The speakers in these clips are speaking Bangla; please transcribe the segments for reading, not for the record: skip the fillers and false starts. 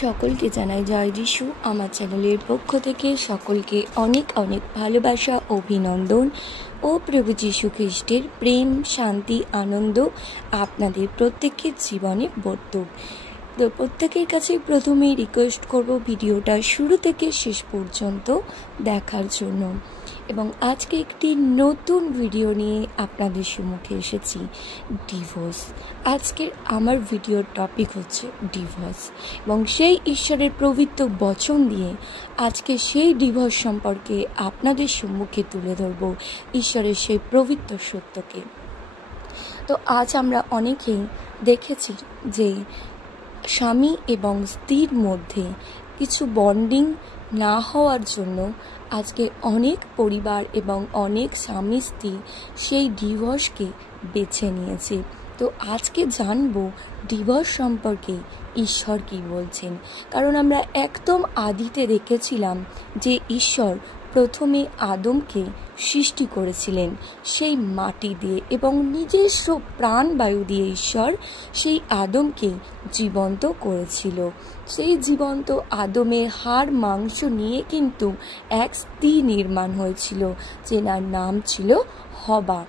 সকলকে জানাই জয় যিশু। আমার চ্যানেলের পক্ষ থেকে সকলকে অনেক অনেক ভালোবাসা, অভিনন্দন ও প্রভু যীশু খ্রিস্টের প্রেম, শান্তি, আনন্দ আপনাদের প্রত্যেকের জীবনে বর্তুক। তো প্রত্যেকের কাছে প্রথমেই রিকোয়েস্ট করব ভিডিওটা শুরু থেকে শেষ পর্যন্ত দেখার জন্য। এবং আজকে একটি নতুন ভিডিও নিয়ে আপনাদের সম্মুখে এসেছি, ডিভোর্স। আজকের আমার ভিডিওর টপিক হচ্ছে ডিভোর্স, এবং সেই ঈশ্বরের পবিত্র বচন দিয়ে আজকে সেই ডিভোর্স সম্পর্কে আপনাদের সম্মুখে তুলে ধরব ঈশ্বরের সেই পবিত্র সত্যকে। তো আজ আমরা অনেকেই দেখেছি যে স্বামী এবং স্ত্রীর মধ্যে কিছু বন্ডিং না হওয়ার জন্য আজকে অনেক পরিবার এবং অনেক স্বামী স্ত্রী সেই ডিভোর্সকে বেছে নিয়েছে। তো আজকে জানবো ডিভোর্স সম্পর্কে ঈশ্বর কি বলছেন। কারণ আমরা একদম আদিতে দেখেছিলাম যে ঈশ্বর প্রথমে আদমকে সৃষ্টি করেছিলেন সেই মাটি দিয়ে, এবং নিজস্ব প্রাণবায়ু দিয়ে ঈশ্বর সেই আদমকে জীবন্ত করেছিল। সেই জীবন্ত আদমের হাড় মাংস নিয়ে কিন্তু এক স্ত্রী নির্মাণ হয়েছিল, যেনার নাম ছিল হবা।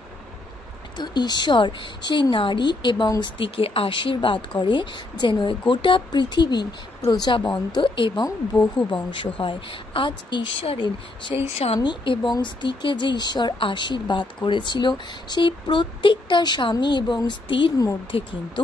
তো ঈশ্বর সেই নারী এবং স্ত্রীকে আশীর্বাদ করে যেন গোটা পৃথিবী প্রজাবন্ত এবং বহু বংশ হয়। আজ ঈশ্বরের সেই স্বামী এবং স্ত্রীকে যে ঈশ্বর আশীর্বাদ করেছিল, সেই প্রত্যেকটা স্বামী এবং স্ত্রীর মধ্যে কিন্তু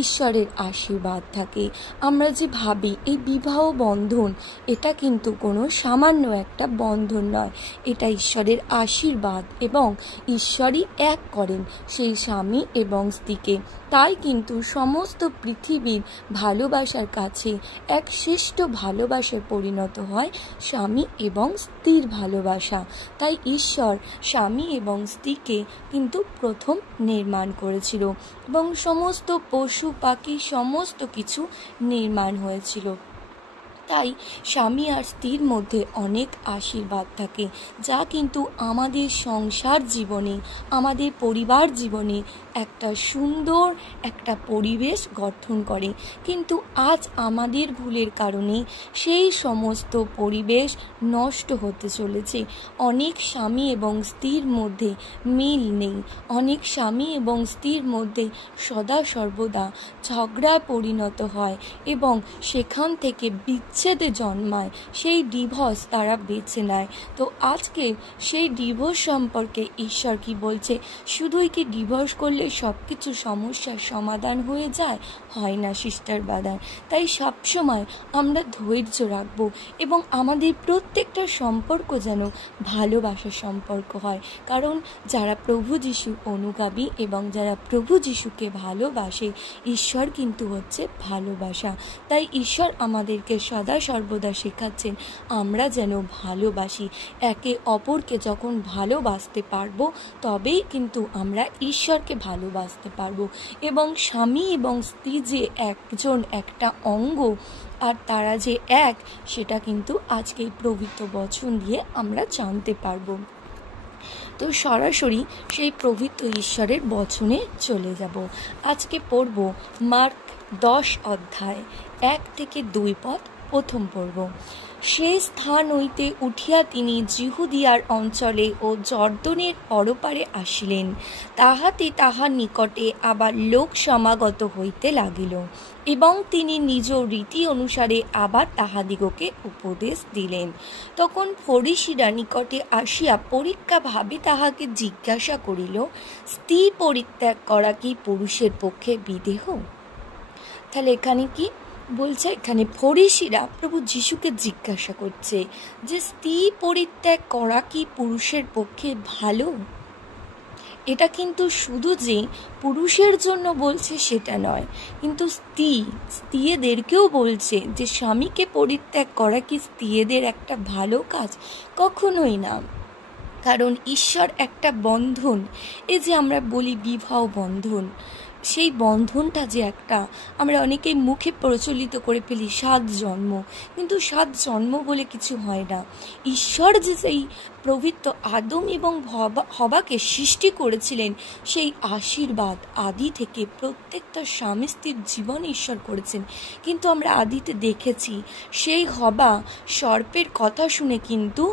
ঈশ্বরের আশীর্বাদ থাকে। আমরা যে ভাবি এই বিবাহ বন্ধন, এটা কিন্তু কোনো সামান্য একটা বন্ধন নয়, এটা ঈশ্বরের আশীর্বাদ, এবং ঈশ্বরই এক করেন সেই স্বামী এবং স্ত্রীকে। তাই কিন্তু সমস্ত পৃথিবীর ভালোবাসার কাছে এক শ্রেষ্ঠ ভালোবাসায় পরিণত হয় স্বামী এবং স্ত্রীর ভালোবাসা। তাই ঈশ্বর স্বামী এবং স্ত্রীকে কিন্তু প্রথম নির্মাণ করেছিল, এবং সমস্ত পশু পাখি সমস্ত কিছু নির্মাণ হয়েছিল। তাই স্বামী আর স্ত্রীর মধ্যে অনেক আশীর্বাদ থাকে, যা কিন্তু আমাদের সংসার জীবনে, আমাদের পরিবার জীবনে একটা সুন্দর একটা পরিবেশ গঠন করে। কিন্তু আজ আমাদের ভুলের কারণে সেই সমস্ত পরিবেশ নষ্ট হতে চলেছে। অনেক স্বামী এবং স্ত্রীর মধ্যে মিল নেই, অনেক স্বামী এবং স্ত্রীর মধ্যে সদা সর্বদা ঝগড়ায় পরিণত হয়, এবং সেখান থেকে বিচ্ছেদে জন্মায়, সেই ডিভোর্স তারা বেছে নেয়। তো আজকে সেই ডিভোর্স সম্পর্কে ঈশ্বর কি বলছে। শুধুই কি ডিভোর্স করলে সব কিছু সমস্যার সমাধান হয়ে যায়? হয় না সিস্টার ব্রাদার। তাই সবসময় আমরা ধৈর্য রাখবো, এবং আমাদের প্রত্যেকটা সম্পর্ক যেন ভালোবাসার সম্পর্ক হয়। কারণ যারা প্রভু যিশু অনুগামী এবং যারা প্রভু যিশুকে ভালোবাসে, ঈশ্বর কিন্তু হচ্ছে ভালোবাসা। তাই ঈশ্বর আমাদেরকে সদা সর্বদা শেখাচ্ছেন আমরা যেন ভালোবাসি। একে অপরকে যখন ভালোবাসতে পারবো, তবেই কিন্তু আমরা ঈশ্বরকে ভালোবাসতে পারবো। এবং স্বামী এবং স্ত্রী যে একজন একটা অঙ্গ, আর তারা যে এক, সেটা কিন্তু আজকে পবিত্র বচন দিয়ে আমরা জানতে পারবো। তো সরাসরি সেই পবিত্র ঈশ্বরের বচনে চলে যাব। আজকে পড়ব মার্ক 10 অধ্যায় 1 থেকে 2 পদ, প্রথম পর্ব। সেই স্থান হইতে উঠিয়া তিনি জিহুদিয়ার অঞ্চলে ও জর্দনের পরপারে আসিলেন। তাহাতে তাহার নিকটে আবার লোক সমাগত হইতে লাগিল, এবং তিনি নিজ রীতি অনুসারে আবার তাহাদিগকে উপদেশ দিলেন। তখন ফরিসীরা নিকটে আসিয়া পরীক্ষাভাবে তাহাকে জিজ্ঞাসা করিল, স্ত্রী পরিত্যাগ করা কি পুরুষের পক্ষে বিদেহ? তাহলে এখানে কি বলছে? এখানে ফরিসীরা প্রভু যিশুকে জিজ্ঞাসা করছে যে স্ত্রী পরিত্যাগ করা কি পুরুষের পক্ষে ভালো? এটা কিন্তু শুধু যে পুরুষের জন্য বলছে সেটা নয়, কিন্তু স্ত্রীদেরকেও বলছে যে স্বামীকে পরিত্যাগ করা কি স্ত্রীদের একটা ভালো কাজ? কখনোই না। কারণ ঈশ্বর একটা বন্ধন, এই যে আমরা বলি বিবাহ বন্ধন, সেই বন্ধনটা যে একটা আমরা অনেকেই মুখে প্রচলিত করে ফেলি 7 জন্ম, কিন্তু 7 জন্ম বলে কিছু হয় না। ঈশ্বর যে সেই পবিত্র আদম এবং হবাকে সৃষ্টি করেছিলেন, সেই আশীর্বাদ আদি থেকে প্রত্যেকটা স্বামী স্ত্রীর জীবনে ঈশ্বর করেছেন। কিন্তু আমরা আদিতে দেখেছি সেই হবা সর্পের কথা শুনে কিন্তু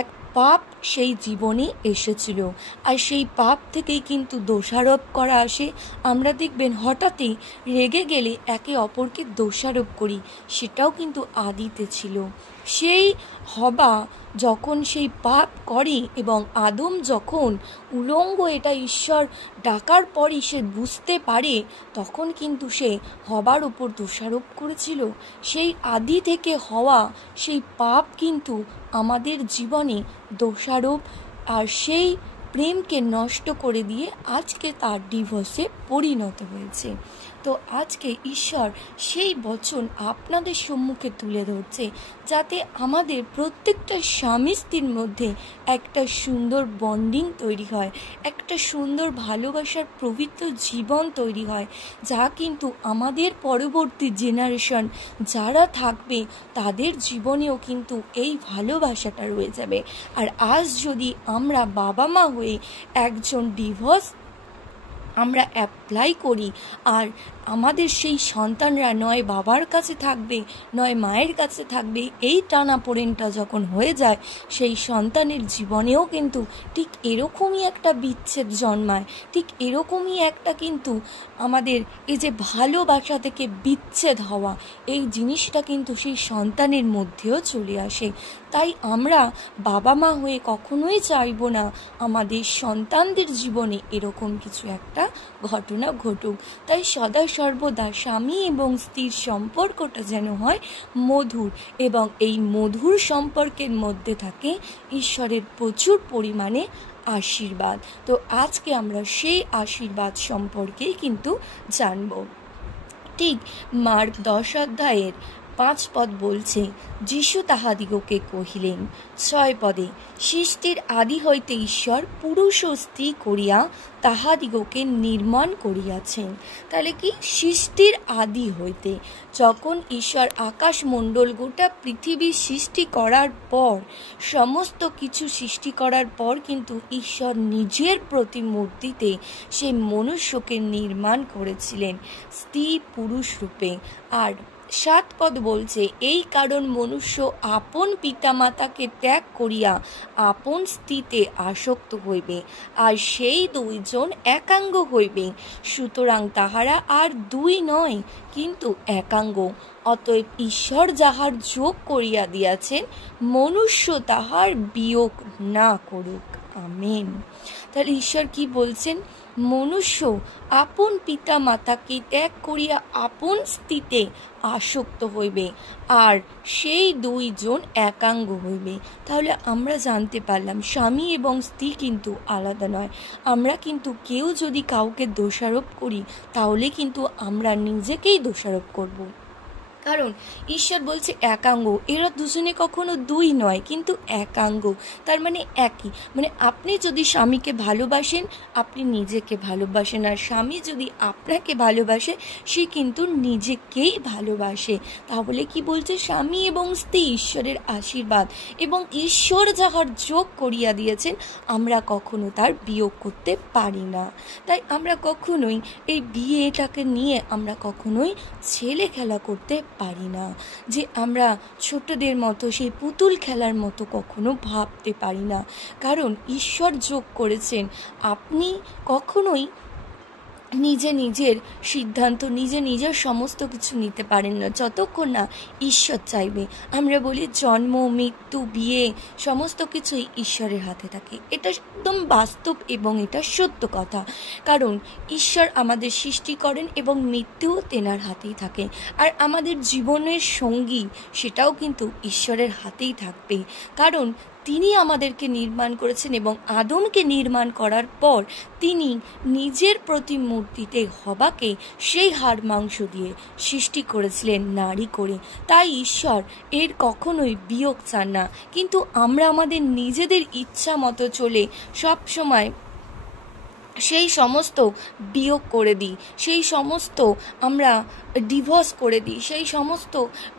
এক পাপ সেই জীবনে এসেছিল, আর সেই পাপ থেকেই কিন্তু দোষারোপ করা আসে। আমরা দেখবেন হঠাৎই রেগে গেলে একে অপরকে দোষারোপ করি, সেটাও কিন্তু আদিতে ছিল। সেই হবা যখন সেই পাপ করে এবং আদম যখন উলঙ্গ, এটা ঈশ্বর ডাকার পরই সে বুঝতে পারে, তখন কিন্তু সে হবার উপর দোষারোপ করেছিল। সেই আদি থেকে হওয়া সেই পাপ কিন্তু আমাদের জীবনে দোষারোপ, আর সেই প্রেমকে নষ্ট করে দিয়ে আজকে তার ডিভোর্সে পরিণত হয়েছে। তো আজকে ঈশ্বর সেই বচন আপনাদের সম্মুখে তুলে ধরছে, যাতে আমাদের প্রত্যেকটা স্বামী স্ত্রীর মধ্যে একটা সুন্দর বন্ডিং তৈরি হয়, একটা সুন্দর ভালোবাসার পবিত্র জীবন তৈরি হয়, যা কিন্তু আমাদের পরবর্তী জেনারেশন যারা থাকবে তাদের জীবনেও কিন্তু এই ভালোবাসাটা রয়ে যাবে। আর আজ যদি আমরা বাবা মা হয়ে একজন ডিভোর্স আমরা অ্যাপ্লাই করি, আর আমাদের সেই সন্তানরা নয় বাবার কাছে থাকবে নয় মায়ের কাছে থাকবে, এই টানাপোড়েনটা যখন হয়ে যায়, সেই সন্তানের জীবনেও কিন্তু ঠিক এরকমই একটা বিচ্ছেদ জন্মায়, ঠিক এরকমই একটা কিন্তু আমাদের এই যে ভালোবাসা থেকে বিচ্ছেদ হওয়া, এই জিনিসটা কিন্তু সেই সন্তানের মধ্যেও চলে আসে। তাই আমরা বাবা মা হয়ে কখনোই চাইব না আমাদের সন্তানদের জীবনে এরকম কিছু একটা ঘটনা ঘটুক। তাই সদা সর্বদা স্বামী এবং স্ত্রীর সম্পর্কটা যেন হয় মধুর, এবং এই মধুর সম্পর্কের মধ্যে থাকে ঈশ্বরের প্রচুর পরিমাণে আশীর্বাদ। তো আজকে আমরা সেই আশীর্বাদ সম্পর্কেই কিন্তু জানব। ঠিক মার্ক 10 অধ্যায়ের 5 পদ বলছে, যিশু তাহাদিগকে কহিলেন 6 পদে, সৃষ্টির আদি হইতে ঈশ্বর পুরুষ ও স্ত্রী করিয়া তাহাদিগকে নির্মাণ করিয়াছেন। তাহলে কি সৃষ্টির আদি হইতে, যখন ঈশ্বর আকাশমণ্ডল গোটা পৃথিবী সৃষ্টি করার পর, সমস্ত কিছু সৃষ্টি করার পর কিন্তু ঈশ্বর নিজের প্রতিমূর্তিতে সেই মনুষ্যকে নির্মাণ করেছিলেন স্ত্রী পুরুষ রূপে। আর 7 পদ বলছে, এই কারণ মনুষ্য আপন পিতামাতাকে ত্যাগ করিয়া আপন স্ত্রীতে আসক্ত হইবে, আর সেই দুইজন একাঙ্গ হইবে। সুতরাং তাহারা আর দুই নয়, কিন্তু একাঙ্গ। অতএব ঈশ্বর যাহার যোগ করিয়া দিয়াছেন, মনুষ্য তাহার বিয়োগ না করুক। আমেন। তাহলে ঈশ্বর কি বলছেন? মনুষ্য আপন পিতা মাতাকে ত্যাগ করিয়া আপন স্ত্রীতে আসক্ত হইবে, আর সেই দুইজন একাঙ্গ হইবে। তাহলে আমরা জানতে পারলাম স্বামী এবং স্ত্রী কিন্তু আলাদা নয়। আমরা কিন্তু কেউ যদি কাউকে দোষারোপ করি, তাহলে কিন্তু আমরা নিজেকেই দোষারোপ করব। কারণ ঈশ্বর বলছে একাঙ্গ, এরা দুজনে কখনো দুই নয়, কিন্তু একাঙ্গ। তার মানে একই। মানে আপনি যদি স্বামীকে ভালোবাসেন, আপনি নিজেকে ভালোবাসেন, আর স্বামী যদি আপনাকে ভালোবাসে, সে কিন্তু নিজেকেই ভালোবাসে। তাহলে কি বলছে? স্বামী এবং স্ত্রী ঈশ্বরের আশীর্বাদ, এবং ঈশ্বর যাহার যোগ করিয়া দিয়েছেন, আমরা কখনো তার বিয়োগ করতে পারি না। তাই আমরা কখনোই এই বিয়েটাকে নিয়ে আমরা কখনোই ছেলে খেলা করতে পারি না, যে আমরা ছোটদের মতো সেই পুতুল খেলার মতো কখনো ভাবতে পারি না। কারণ ঈশ্বর যোগ করেছেন। আপনি কখনোই নিজের সিদ্ধান্ত নিজের সমস্ত কিছু নিতে পারেন না, যতক্ষণ না ঈশ্বর চাইবে। আমরা বলি জন্ম, মৃত্যু, বিয়ে সমস্ত কিছুই ঈশ্বরের হাতে থাকে। এটা একদম বাস্তব এবং এটা সত্য কথা। কারণ ঈশ্বর আমাদের সৃষ্টি করেন এবং মৃত্যুও তেনার হাতেই থাকে। আর আমাদের জীবনের সঙ্গী সেটাও কিন্তু ঈশ্বরের হাতেই থাকবে। কারণ তিনি আমাদেরকে নির্মাণ করেছেন, এবং আদমকে নির্মাণ করার পর তিনি নিজের প্রতিমূর্তিতে হবাকে সেই হাড় মাংস দিয়ে সৃষ্টি করেছিলেন নারী করে। তাই ঈশ্বর এর কখনোই বিয়োগ চান না। কিন্তু আমরা আমাদের নিজেদের ইচ্ছা মতো চলে সব সময় সেই সমস্ত বিয়োগ করে দিই, সেই সমস্ত আমরা ডিভোর্স করে দিই, সেই সমস্ত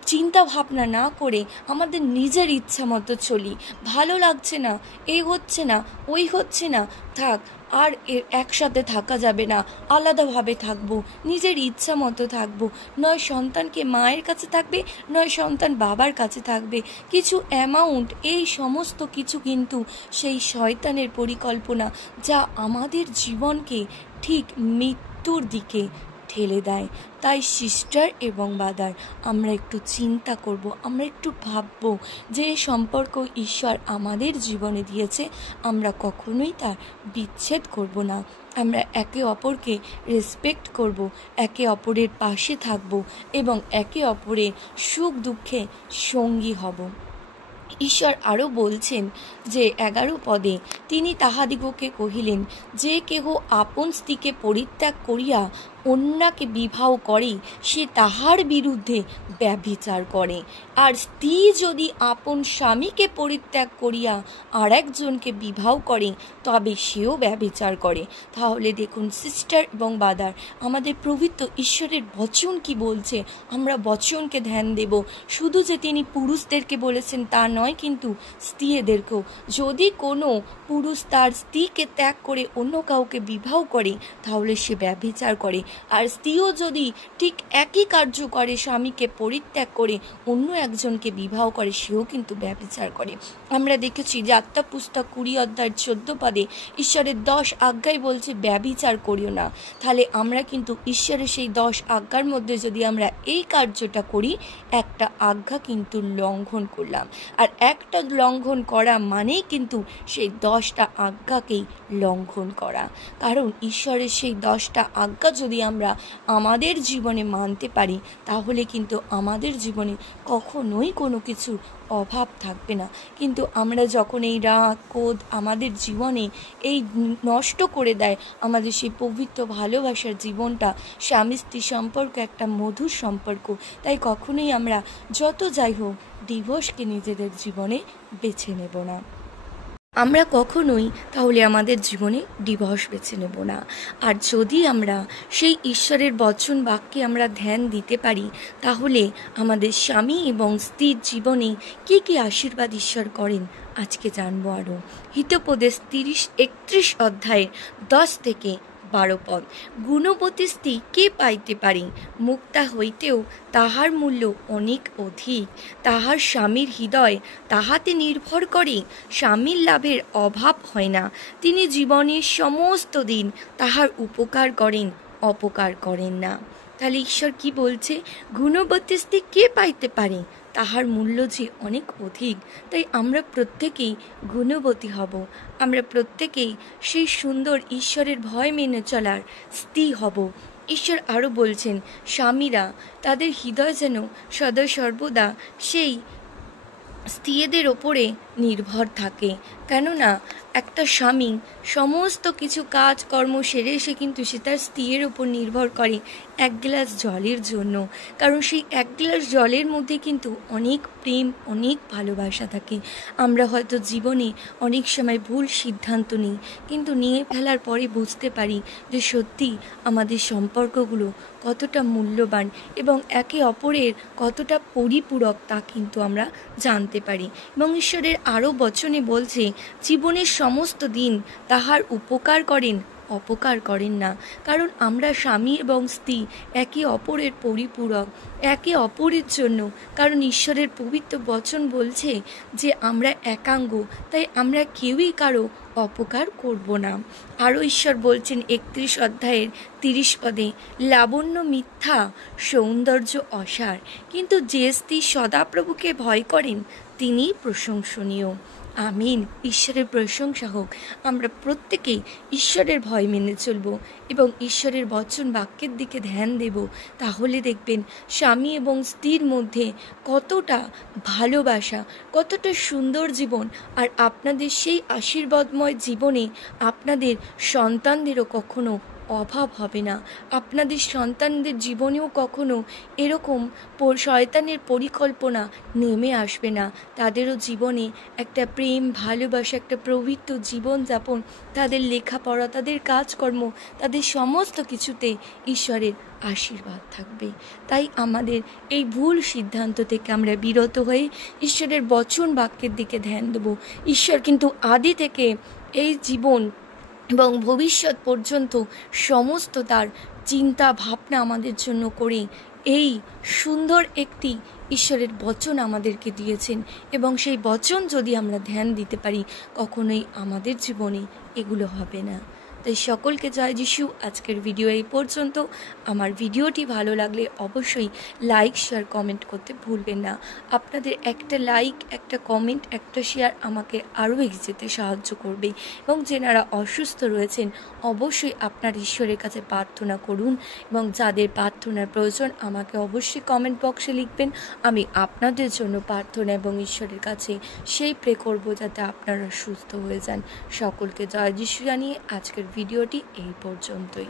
চিন্তা ভাবনা না করে আমাদের নিজের ইচ্ছা মতো চলি। ভালো লাগছে না, এই হচ্ছে না, ওই হচ্ছে না, থাক, আর একসাথে থাকা যাবে না, আলাদাভাবে থাকবো, নিজের ইচ্ছা মতো থাকবো। নয় সন্তানকে মায়ের কাছে থাকবে, নয় সন্তান বাবার কাছে থাকবে। কিছু অ্যামাউন্ট, এই সমস্ত কিছু কিন্তু সেই শয়তানের পরিকল্পনা, যা আমাদের জীবনকে ঠিক মৃত্যুর দিকে ঠেলে দেয়। তাই সিস্টার এবং ব্রাদার, আমরা একটু চিন্তা করব, আমরা একটু ভাবব যে সম্পর্ক ঈশ্বর আমাদের জীবনে দিয়েছে, আমরা কখনোই তার বিচ্ছেদ করব না। আমরা একে অপরকে রেসপেক্ট করব, একে অপরের পাশে থাকব এবং একে অপরের সুখ দুঃখে সঙ্গী হব। ঈশ্বর আরও বলছেন যে 11 পদে, তিনি তাহাদিগকে কহিলেন, যে কেহ আপন স্ত্রীকে পরিত্যাগ করিয়া অন্যকে বিবাহ করে সে তাহার বিরুদ্ধে ব্যভিচার করে, আর স্ত্রী যদি আপন স্বামীকে পরিত্যাগ করিয়া আর একজনকে বিবাহ করে তবে সেও ব্যভিচার করে। তাহলে দেখুন সিস্টার এবং ব্রাদার, আমাদের পবিত্র ঈশ্বরের বচন কি বলছে, আমরা বচনকে ধ্যান দেব। শুধু যে তিনি পুরুষদেরকে বলেছেন তা নয়, কিন্তু স্ত্রীদেরকেও। যদি কোনো পুরুষ তার স্ত্রীকে ত্যাগ করে অন্য কাউকে বিবাহ করে তাহলে সে ব্যভিচার করে, আর স্ত্রীও যদি ঠিক একই কার্য করে, স্বামীকে পরিত্যাগ করে অন্য একজনকে বিবাহ করে, সেও কিন্তু ব্যভিচার করে। আমরা দেখেছি যাত্রা পুস্তক 20 অধ্যায় 14 পদে ঈশ্বরের 10 আজ্ঞায় বলছে ব্যভিচার করিও না। তাহলে আমরা কিন্তু ঈশ্বরের সেই 10 আজ্ঞার মধ্যে যদি আমরা এই কার্যটা করি, একটা আজ্ঞা কিন্তু লঙ্ঘন করলাম, আর একটা লঙ্ঘন করা মানেই কিন্তু সেই 10টা আজ্ঞাকেই লঙ্ঘন করা। কারণ ঈশ্বরের সেই 10টা আজ্ঞা যদি আমরা আমাদের জীবনে মানতে পারি, তাহলে কিন্তু আমাদের জীবনে কখনোই কোনো কিছুর অভাব থাকবে না। কিন্তু আমরা যখন এই রাগ ক্রোধ আমাদের জীবনে এই নষ্ট করে দেয় আমাদের সেই পবিত্র ভালোবাসার জীবনটা, স্বামী স্ত্রী সম্পর্ক একটা মধুর সম্পর্ক, তাই কখনোই আমরা যত যাই হোক ডিভোর্সকে নিজেদের জীবনে বেছে নেব না। আমরা কখনোই তাহলে আমাদের জীবনে ডিভোর্স বেছে নেব না। আর যদি আমরা সেই ঈশ্বরের বচন বাক্যে আমরা ধ্যান দিতে পারি, তাহলে আমাদের স্বামী এবং স্ত্রীর জীবনে কী কী আশীর্বাদ ঈশ্বর করেন আজকে জানবো আরও। হিতোপদেশ 31 অধ্যায়ের 10 থেকে 12 পদ। গুণবতী স্ত্রী কে পাইতে পারে? মুক্তা হইতেও তাহার মূল্য অনেক অধিক। তাহার স্বামীর হৃদয় তাহাতে নির্ভর করে, স্বামীর লাভের অভাব হয় না। তিনি জীবনের সমস্ত দিন তাহার উপকার করেন, অপকার করেন না। তাহলে ঈশ্বর কি বলছে? গুণবতী স্ত্রী কে পাইতে পারে? তাহার মূল্য যে অনেক অধিক। তাই আমরা প্রত্যেকেই গুণবতী হব, আমরা প্রত্যেকেই সেই সুন্দর ঈশ্বরের ভয় মেনে চলার স্ত্রী হব। ঈশ্বর আরও বলছেন, স্বামীরা তাদের হৃদয় যেন সদা সর্বদা সেই স্ত্রীদের ওপরে নির্ভর থাকে। কেননা একটা স্বামী সমস্ত কিছু কাজকর্ম সেরে এসে কিন্তু সে তার স্ত্রীর ওপর নির্ভর করে এক গ্লাস জলের জন্য। কারণ সেই এক গ্লাস জলের মধ্যে কিন্তু অনেক প্রেম, অনেক ভালোবাসা থাকে। আমরা হয়তো জীবনে অনেক সময় ভুল সিদ্ধান্ত নিই, কিন্তু নিয়ে ফেলার পরে বুঝতে পারি যে সত্যি আমাদের সম্পর্কগুলো কতটা মূল্যবান এবং একে অপরের কতটা পরিপূরক, তা কিন্তু আমরা জানতে পারি। এবং ঈশ্বরের আরও বচনে বলছে, জীবনের সমস্ত দিন তাহার উপকার করেন, অপকার করেন না। কারণ আমরা স্বামী এবং স্ত্রী একে অপরের পরিপূরক, একে অপরের জন্য। কারণ ঈশ্বরের পবিত্র বচন বলছে যে আমরা একাঙ্গ, তাই আমরা কেউই কারো অপকার করব না। আরও ঈশ্বর বলছেন 31 অধ্যায়ের 30 পদে, লাবণ্য মিথ্যা, সৌন্দর্য অসার, কিন্তু যে স্ত্রী সদাপ্রভুকে ভয় করেন তিনিই প্রশংসনীয়। আমিন। ঈশ্বরের প্রশংসা হোক। আমরা প্রত্যেকেই ঈশ্বরের ভয় মেনে চলব এবং ঈশ্বরের বচন বাক্যের দিকে ধ্যান দেব। তাহলে দেখবেন স্বামী এবং স্ত্রীর মধ্যে কতটা ভালোবাসা, কতটা সুন্দর জীবন, আর আপনাদের সেই আশীর্বাদময় জীবনে আপনাদের সন্তানদেরও কখনো অভাব হবে না। আপনাদের সন্তানদের জীবনেও কখনো এরকম শয়তানের পরিকল্পনা নেমে আসবে না। তাদেরও জীবনে একটা প্রেম, ভালোবাসা, একটা পবিত্র জীবনযাপন, তাদের লেখাপড়া, তাদের কাজকর্ম, তাদের সমস্ত কিছুতে ঈশ্বরের আশীর্বাদ থাকবে। তাই আমাদের এই ভুল সিদ্ধান্ত থেকে আমরা বিরত হয়ে ঈশ্বরের বচন বাক্যের দিকে ধ্যান দেবো। ঈশ্বর কিন্তু আদি থেকে এই জীবন এবং ভবিষ্যৎ পর্যন্ত সমস্ত তার চিন্তা ভাবনা আমাদের জন্য করে এই সুন্দর একটি ঈশ্বরের বচন আমাদেরকে দিয়েছেন, এবং সেই বচন যদি আমরা ধ্যান দিতে পারি কখনোই আমাদের জীবনে এগুলো হবে না। তাই সকলকে জয় যিশু। আজকের ভিডিও এই পর্যন্ত। আমার ভিডিওটি ভালো লাগলে অবশ্যই লাইক, শেয়ার, কমেন্ট করতে ভুলবেন না। আপনাদের একটা লাইক, একটা কমেন্ট, একটা শেয়ার আমাকে আরও এগিয়ে যেতে সাহায্য করবে। এবং যেনারা অসুস্থ রয়েছেন অবশ্যই আপনার ঈশ্বরের কাছে প্রার্থনা করুন, এবং যাদের প্রার্থনার প্রয়োজন আমাকে অবশ্যই কমেন্ট বক্সে লিখবেন। আমি আপনাদের জন্য প্রার্থনা এবং ঈশ্বরের কাছে সেই প্রে করব যাতে আপনারা সুস্থ হয়ে যান। সকলকে জয় যিশু জানিয়ে আজকের ভিডিওটি এই পর্যন্তই।